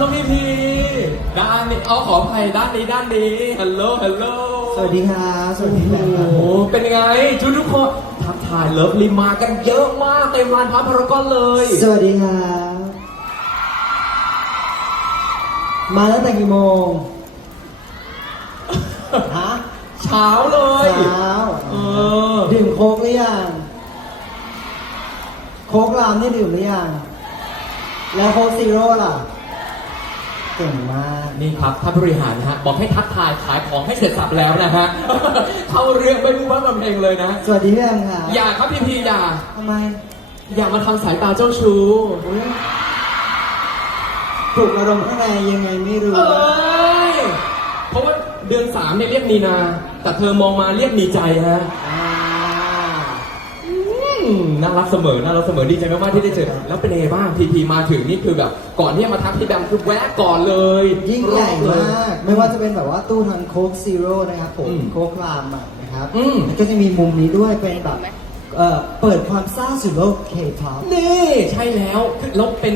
น้องพีพีด้านนี้เอาขออภัยด้านนี้ด้านนี้ฮัลโหลฮัลโหลสวัสดีครับสวัสดีครับโอ้โหเป็นยังไงทุกทุกๆคนทักทายเลิฟลีมากันเยอะมากเต็มลานพระพารากอนเลยสวัสดีครับมาตั้งแต่กี่โมงฮะเช้าเลยเช้าเออดื่มโค้กหรือยังโค้กรามนี่ดื่มหรือยังแล้วโค้กซีโร่ล่ะ เก่งมากนี่ครับท่านบริหารนะฮะบอกให้ทักทายขายของให้เสร็จสับแล้วนะฮะ เข้าเรื่องไม่รู้ว่าบำเพลงเลยนะ สวัสดีพี่แอมครับอย่าครับพีพีอย่าทำไมอย่ามาทำสายตาเจ้าชู้อุ๊ยปลุกอารมณ์ข้างในยังไงไม่รู้ เอ้ยเพราะว่าเดือนสามเนี่ยเรียกนีนา แต่เธอมองมาเรียกนีใจฮะอ่าอืม น่ารักเสมอ น่ารักเสมอ ดีใจมากๆที่ได้เจอ แล้วเป็นยังไงบ้างพีพีมาถึงนี่คือแบบ ก่อนที่จะมาทักพี่แบมคือแวะก่อนเลยยิ่งใหญ่เลยมาก ไม่ว่าจะเป็นแบบว่าตู้ทานโค้กซีโร่นะครับผม อืมโค้กรามอะนะครับอืม แล้วก็จะมีมุมนี้ด้วยเป็นแบบเอ่อเปิดความซ่าสู่โลกเคป๊อป นี่ใช่แล้วแล้วเป็น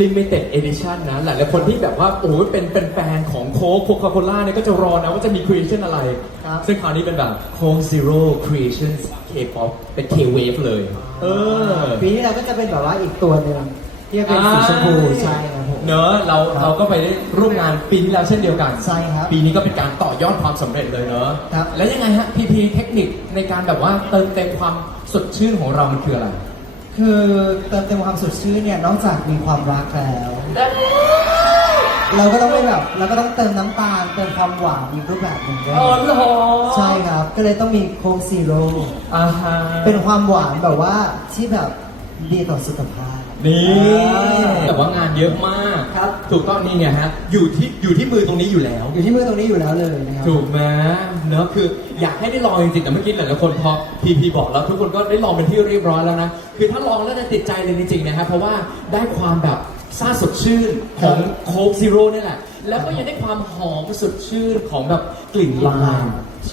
limited edition นะ หลายๆคนที่แบบว่า โอ้โหเป็นเป็นแฟนของโค้กโคคาโคล่าเนี่ยก็จะรอนะว่าจะมี creation อะไร ครับ ซึ่งคราวนี้เป็นแบบโค้ก zero creations K-pop เป็น K-wave เลย เออปีนี้เราก็จะเป็นแบบว่าอีกตัวหนึ่งที่เป็นสีชมพูใช่ครับผม เนอะเราครับเราก็ไปได้ร่วมงานปีที่แล้วเช่นเดียวกันใช่ครับปีนี้ก็เป็นการต่อยอดความสำเร็จเลยเนอะครับ แล้วยังไงฮะพีพีเทคนิคในการแบบว่าเติมเต็มความสดชื่นของเรามันคืออะไร คือเติมเต็มความสดชื่นเนี่ยนอกจากมีความรักแล้ว เราก็ต้องไม่แบบเราก็ต้องเติมน้ำตาลเติมความหวานอีกรูปแบบหนึ่งด้วยอ๋อเหรอใช่ครับ ก็เลยต้องมีโค้กซีโร่อ่าฮะเป็นความหวานแบบว่าที่แบบดีต่อสุขภาพ นี่อ่าแต่ว่างานเยอะมากครับ ถูกต้องนี่ไงฮะอยู่ที่อยู่ที่มือตรงนี้อยู่แล้ว อยู่ที่มือตรงนี้อยู่แล้วเลยนะครับถูกไหมเนอะคืออยากให้ได้ลองจริงๆแต่เมื่อกี้หลายๆคนพอพีพีบอกแล้วทุกคนก็ได้ลองเป็นที่เรียบร้อยแล้วนะคือถ้าลองแล้วจะติดใจเลยจริงๆนะครับเพราะว่าได้ความแบบซ่าสดชื่นของโค้กซีโร่นี่แหละ แล้วก็ยังได้ความหอมสดชื่นของแบบกลิ่นลาย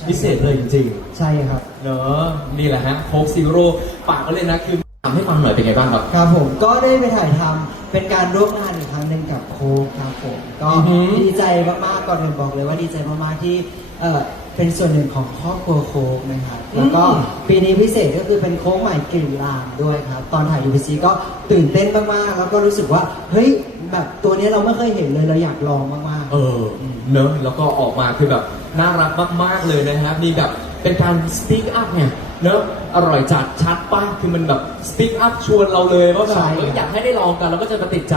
พิเศษเลยจริงใช่ครับ ๆเนอะนี่แหละฮะโค้กซีโร่ปากก็เลยนะคือทำให้ฟังหน่อยเป็นไงบ้างครับ ครับผมก็ได้ไปถ่ายทำเป็นการร่วมงานอีกครั้งหนึ่งกับโค้กครับผมก็อือหือดีใจมากๆก่อนอื่นบอกเลยว่าดีใจมากๆที่เออ เป็นส่วนหนึ่งของครอบครัวโค้กนะครับ แล้วก็ปีนี้พิเศษก็คือเป็นโค้กใหม่กลิ่นลางด้วยครับ ตอนถ่าย UPC ก็ตื่นเต้นมากๆ แล้วก็รู้สึกว่า เฮ้ย แบบตัวนี้เราไม่เคยเห็นเลยเราอยากลองมากๆ เออ เนอะแล้วก็ออกมาคือแบบน่ารักมากๆเลยนะครับ มีแบบเป็นการ speak up เนี่ย เนอะอร่อยจัดชัดป้ะคือมันแบบ speak up ชวนเราเลยว่าแบบใช่ เอออยากให้ได้ลองกันแล้วก็จะมาติดใจ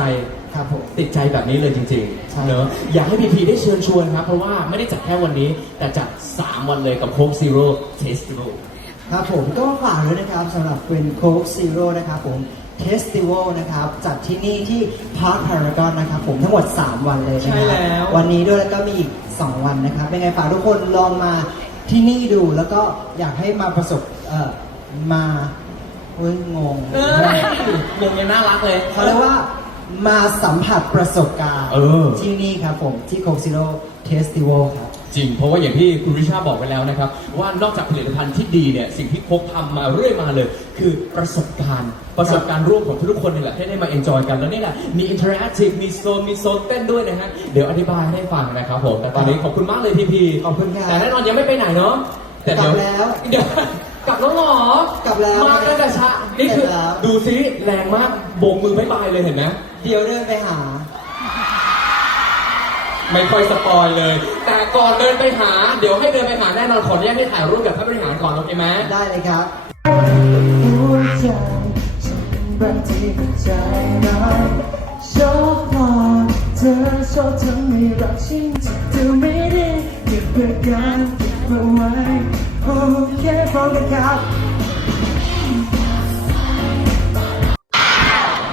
ครับผม ติดใจแบบนี้เลยจริงใช่ ๆเนอะอยากให้พีพีได้เชิญชวนครับ เพราะว่าไม่ได้จัดแค่วันนี้ แต่จัด 3 วันเลยกับโค้กซีโร่เทสติวัล ครับผมก็ฝากด้วยนะครับสำหรับเป็นโค้กซีโร่นะครับผมเทสติวัลนะครับจัดที่นี่ที่พาร์คพารากอนนะครับผมทั้งหมด 3 วันเลยนะคใช่รัแล้ว วันนี้ด้วยแล้วก็มีอีก 2 วันนะครับยังไงฝากทุกคนลองมาที่นี่ดูแล้วก็อยากให้มาประสบ เอ่อมาเฮ้ยงงเอองงยังน่ารักเลย เขาเรียกว่ามาสัมผัสประสบการณ์เออ ที่นี่ครับผมที่โค้กซีโร่เทสติวัลครับ จริง เพราะว่าอย่างที่คุณริชาบอกไปแล้วนะครับ ว่านอกจากผลิตภัณฑ์ที่ดีเนี่ย สิ่งที่พกทำมาเรื่อยมาเลย คือประสบการณ์ ประสบการณ์ร่วมของทุกๆคนนี่แหละที่ได้มาเอนจอยกันแล้วนี่แหละ มีอินเทอร์แอคทีฟมีโซนมีโซนเต้นด้วยนะฮะ เดี๋ยวอธิบายให้ฟังนะครับผม แต่ตอนนี้ขอบคุณมากเลยพีพีขอบคุณครับแต่แน่นอนยังไม่ไปไหนเนาะแต่เดี๋ยวกลับแล้ว เดี๋ยว กลับแล้วเหรอกลับแล้วมาตั้งแต่เช้านี่คือเสร็จแล้วดูซิแรงมากโบกมือไม่บายเลยเห็นไหมเดี๋ยวเดินไปหา ไม่ค่อยสปอยเลย แต่ก่อนเดินไปหา เดี๋ยวให้เดินไปหาแน่นอนขออนุญาตให้ถ่ายรูปกับท่านบริหารก่อนโอเคไหมได้เลยครับ หัวใจฉันบางทีก็ใจร้ายชอบพอเธอชอบทำให้รักฉันเธอไม่ได้เก็บเพื่อการเก็บเอาไว้ โอเคพร้อมกันครับ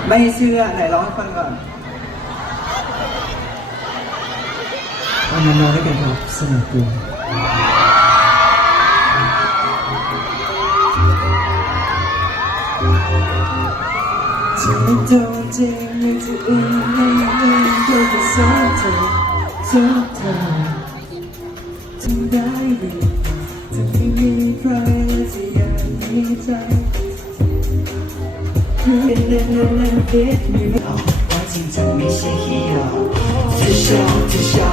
ไม่เชื่อไหนร้องให้ฟังก่อนเอามานอนด้วยกันครับสนุกดีเธอตัวจริงยังจะอื่นไม่ไม่ก็แค่สนเธอเธอเธอทำได้ดี จะไม่มีใครและจะอยากมีใจเฮ้ยเล่นเล่นเล่นเล่นไม่ออกว่าเธจริงจะไม่ใช่ขี้หยอกที่ชอบที่ชอบ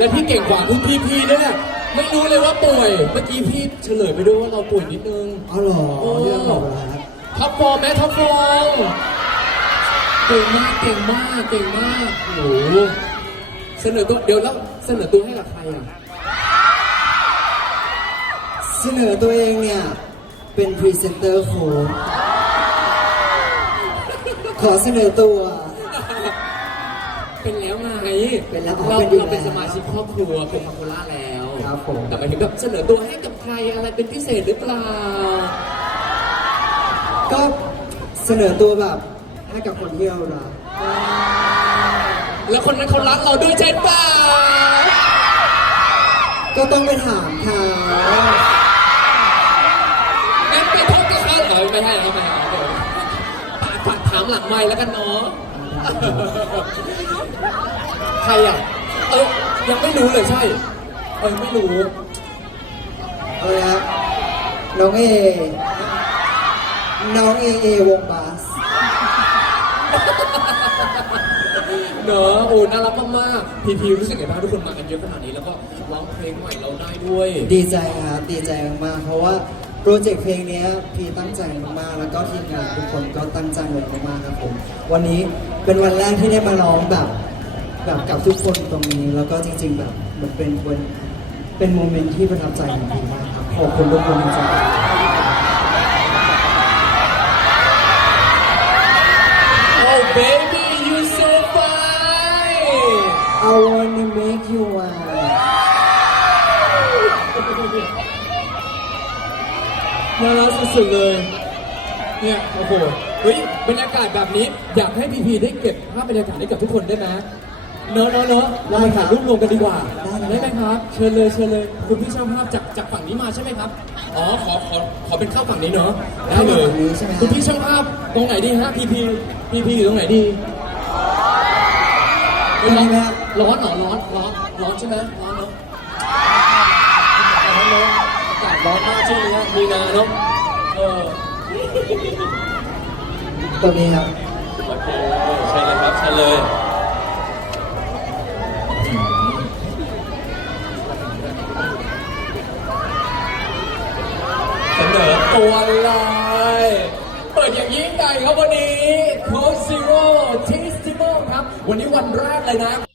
และพี่เก่งกว่าทุกพี่พี่ด้วยไม่รู้เลยว่าป่วย เมื่อกี้พี่เฉลยไปด้วยว่าเราป่วยนิดนึงอ๋อเหรอโอ้เรื่องบอกแล้วครับท็อปฟอร์มไหมท็อปฟอร์มเก่งมากเก่งมากเก่งมากโอ้โหเสนอตัวเดี๋ยวแล้วเสนอตัวให้กับใครอะเสนอตัวเองเนี่ย เป็นพรีเซนเตอร์โค้ดขอเสนอตัว เป็นแล้วไงเป็นแล้วอ๋อเราเป็นอยู่เราเป็นแล้วสมาชิกครอบครัวโคคาโคล่าแล้วครับผม แต่หมายถึงแบบเสนอตัวให้กับใครอะไรเป็นพิเศษหรือเปล่า ก็เสนอตัวแบบให้กับคนที่เรารักแล้วคนนั้นเขารักเราด้วยใจเปล่าก็ต้องไปถามเขางั้นไปพบกับเขาเหรอไม่ให้เขาไม่ให้เดี๋ยวฝากถามหลังไมค์แล้วกันเนาะ ใครอะ เออยังไม่รู้เลยใช่ เออไม่รู้ เอาละครับน้องเอ น้องเอเอวงบาส เนอะโอ้น่ารักมากๆพีพีรู้สึกไงบ้างทุกคนมากันเยอะขนาดนี้แล้วก็ร้องเพลงใหม่เราได้ด้วย ดีใจครับ ดีใจมากๆเพราะว่า โปรเจกต์เพลงนี้พี่ตั้งใจมากๆแล้วก็ทีมงานทุกคนก็ตั้งใจเลยมากๆครับผมวันนี้เป็นวันแรกที่ได้มาร้องแบบแบบกับทุกคนตรงนี้ แล้วก็จริง ๆ แบบเหมันเป็นวันเป็นโมเมนต์ที่ประทับใจของพี่มากครับขอบคุณทุกคนจริงๆ สุดๆเลย เนี่ยโอ้โหเฮ้ยบรรยากาศแบบนี้ อยากให้พีพีได้เก็บภาพบรรยากาศให้กับทุกคนได้ไหมเนอะเนอะเนอะเรามาถ่ายรูปรวมกันดีกว่าได้ได้ไหมครับ เชิญเลยเชิญเลยคุณพี่ช่างภาพจากจากฝั่งนี้มาใช่ไหมครับ อ๋อขอขอขอเป็นเข้าฝั่งนี้เนอะได้เลยฝั่งนี้ใช่ไหมคุณพี่ช่างภาพตรงไหนดีฮะพีพีพีพีอยู่ตรงไหนดีเฮ้ยร้อนไหมครับร้อนเหรอร้อนร้อนร้อนใช่ไหมร้อนเนอะร้อนเนอะอากาศร้อนมากช่วงนี้มีนาเนอะเออตรงนี้ครับโอเคใช่เลยครับใช่เลยเสนอตัวลายเปิดอย่างยิ่งใหญ่ครับวันนี้โค้ชซีโร่ทิสติโมครับ วันนี้วันแรกเลยนะ